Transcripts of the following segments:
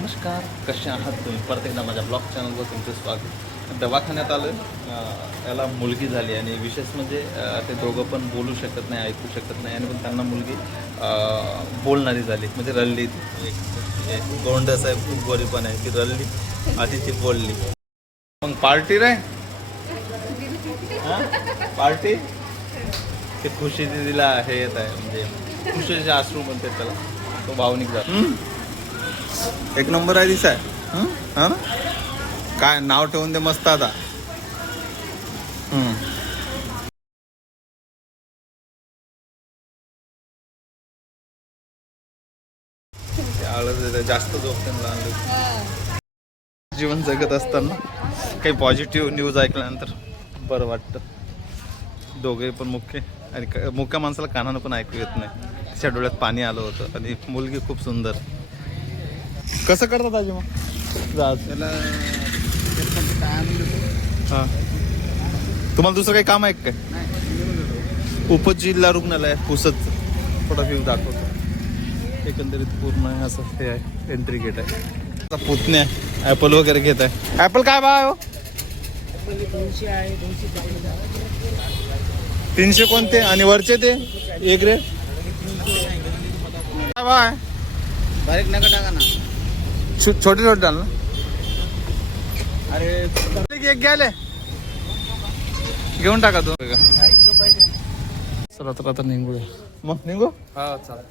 नमस्कार कसे आहात तुम्ही? परत एकदा माझ्या ब्लॉग चॅनलवर तुमचं स्वागत. दवाखान्यात आलं त्याला मुलगी झाली आणि विशेष म्हणजे ते दोघं पण बोलू शकत नाही ऐकू शकत नाही आणि पण त्यांना मुलगी बोलणारी झाली. म्हणजे रल्ली म्हणजे गोंड साहेब आहे खूप गोरी पण आहे ती रल्ली आधी ती बोलली. मग पार्टी रे? पार्टी? ते खुशी दिदीला हे येत आहे म्हणजे खुशीचे आश्रू म्हणते त्याला. तो भावनिक झाला. एक नंबर आहे दिसाय. काय नाव ठेवून दे मस्त आता. जास्त झोप आणलं जीवन जगत असताना काही पॉझिटिव्ह न्यूज ऐकल्यानंतर बरं वाटतं. दोघे पण मुख्य आणि मुख्य मुख्या माणसाला कानानं पण ऐकू येत नाही. त्याच्या डोळ्यात पाणी आलं होतं आणि मुलगी खूप सुंदर. कसं करतात आजी मग? त्याला हां. तुम्हाला दुसरं काही काम आहे का काय? उपजिल्हा रुग्णालय पुसत थोडा व्ह्यू दाखवतो. एकंदरीत पूर्ण आहे असं हे आहे एंट्री गेट आहे. आता पुतण्या ॲपल वगैरे घेत आहे. ॲपल काय भाव आहे हो? तीनशे कोणते? आणि वरचे ते? ए ग्रेड काय भाव आहे? बारीक नका टाका ना. छोटे छोटे डाल ना अरे एक घ्याले घेऊन टाका तो. चला तर आता निघूया. मग निघू? हा चालेल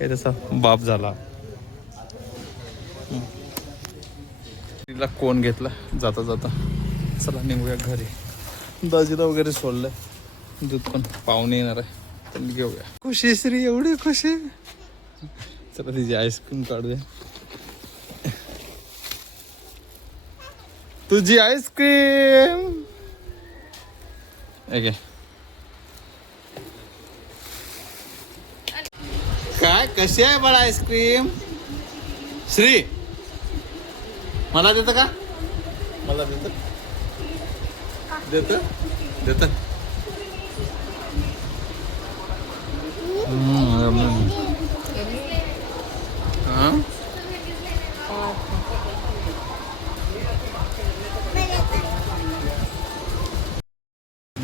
हे तसा बाप झाला. तिला कोण घेतला? जाता जाता. चला निघूया घरी. दाजीला वगैरे सोडलंय. दूध पण पाहुणे येणार आहे. तर घेऊया. खुशी श्री एवढी खुशी. चला तिची आईस्क्रीम काढूया. तुझी आईस्क्रीम. ओके. काय कशी आहे बाळा आईस्क्रीम? श्री मला देतं का? मला देतं. देतं? देतं. हां?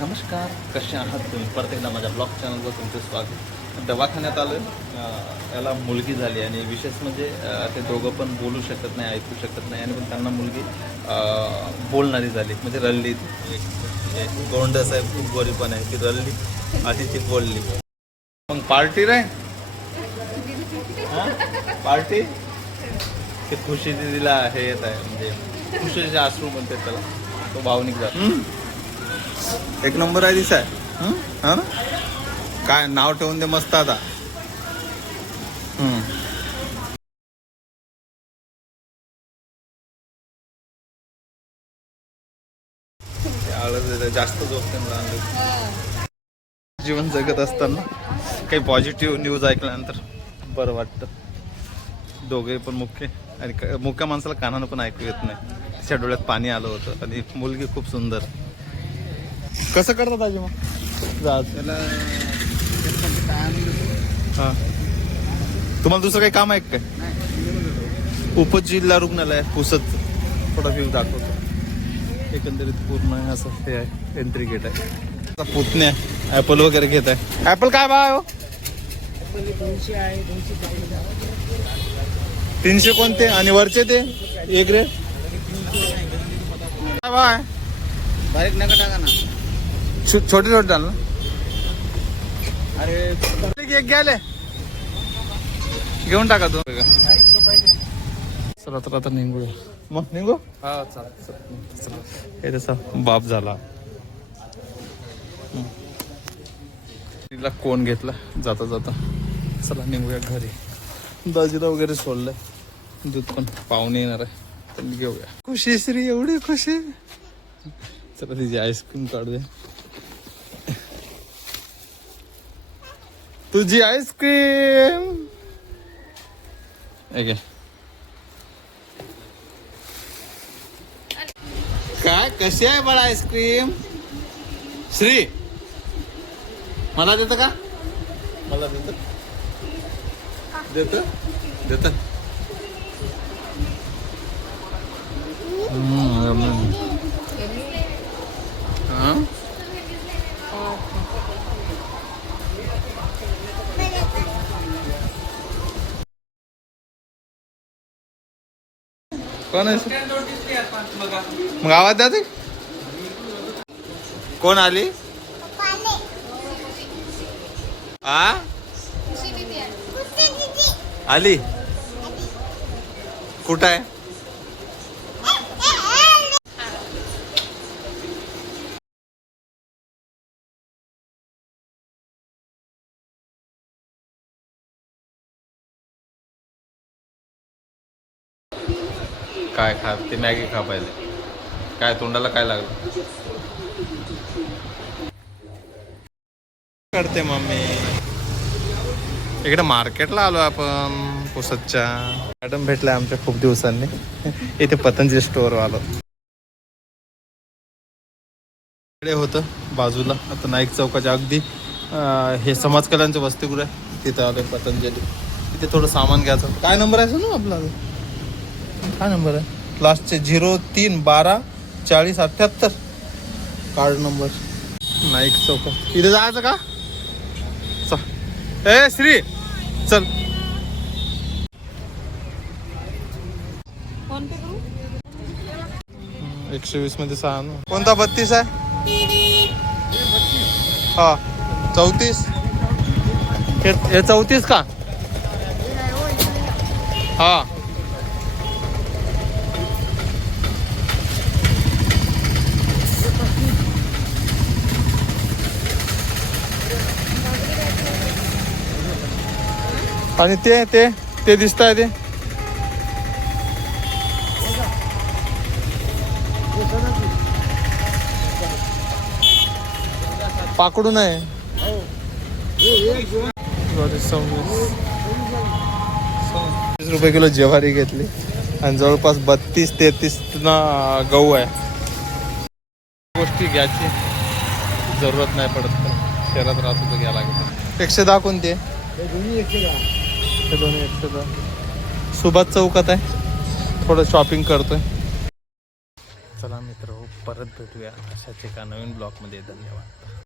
नमस्कार कसे आहात तुम्ही? परत एकदा माझ्या ब्लॉग चॅनलवर तुमचं स्वागत. दवाखान्यात आलं त्याला याला मुलगी झाली आणि विशेष म्हणजे ते दोघं पण बोलू शकत नाही ऐकू शकत नाही आणि पण त्यांना मुलगी बोलणारी झाली. म्हणजे रल्ली ती. म्हणजे गोंडस आहे खूप गोरी पण आहे. ती रल्ली आधी ती बोलली. मग पार्टी रे पार्टी? ते खुशी दिदीला हे येत आहे. म्हणजे खुशीचे आश्रू म्हणते त्याला. तो भावनिक झाला एक नंबर आहे दिसाय हा? ना? काय नाव ठेवून दे मस्त आता. आळस जास्त झोप जीवन जगत असताना काही पॉझिटिव्ह न्यूज ऐकल्यानंतर बरं वाटतं. दोघे पण मुख्य आणि मुख्य माणसाला कानानं पण ऐकू येत नाही. त्याच्या डोळ्यात पाणी आलं होतं आणि मुलगी खूप सुंदर. कसं करतात आजी मग? त्याला हां. तुम्हाला दुसरं काही काम आहे का? काय उपजिल्हा रुग्णालय पुसत थोडा व्ह्यू दाखवतो. एकंदरीत पूर्ण आहे असं हे आहे एंट्री गेट आहे. पुतण्या ॲपल वगैरे घेत आहे. ॲपल काय भाव आहे हो? तीनशे कोणते? आणि वरचे ते? ए ग्रेड काय भाव आहे? बारीक नका टाका ना. छोटे छोटे ना? अरे एक घ्याले घेऊन टाका तो चला तर आता निघूया. मग निघू? हा हे तसा बाप झाला. तिला कोण घेतला? जाता जाता. चला निघूया घरी. दाजीला वगैरे सोडलंय. दूध पण पाहुणे येणार आहे. तर घेऊया. खुशी श्री एवढी खुशी. चला तिची आईस्क्रीम काढूया. तुझी आईस्क्रीम ओके काय? कशी आहे बाळा आईस्क्रीम श्री मला देतं का? मला देतं. देतं? देतं. कोण आहे? मग आवाज द्या ते. कोण आली? आ? आली. कुठं आहे? काय खा ते मॅगी खा पाहिजे काय तोंडाला काय लागलं? करते मम्मी. इकडे मार्केटला आलो आपण पुसतच्या. मॅडम भेटलाय आमच्या खूप दिवसांनी. इथे पतंजली स्टोअर आलो इकडे होतं बाजूला. आता नाईक चौकाच्या अगदी हे समाज कल्याणचं वसतिगृह आहे. तिथं आलोय पतंजली. तिथे थोडं सामान घ्यायचं काय नंबर आहे ना आपला? काय नंबर आहे? लास्टचे झिरो तीन बारा चाळीस अठ्ठ्याहत्तर कार्ड नंबर नाईक चौक. इथे जायचं का? चल. ए श्री चल. एकशे वीसमध्ये सहा ना. कोणता बत्तीस आहे? हा. चौतीस. हे चौतीस का? हा. आणि ते ते ते दिसत आहे ते. पाकडून आहे. सव्वीस. रुपये किलो ज्वारी घेतली. आणि जवळपास बत्तीस तेहतीस ना गहू आहे. गोष्टी घ्यायची जरूरत नाही पडत. शहरात राहतो तर घ्या लागेल. एकशे दहा कोणते? एकशे दोन एकशे दोन सुभाष चौकात आहे. थोडं शॉपिंग करतोय. चला मित्र हो, परत भेटूया अशाच एका नवीन ब्लॉगमध्ये धन्यवाद.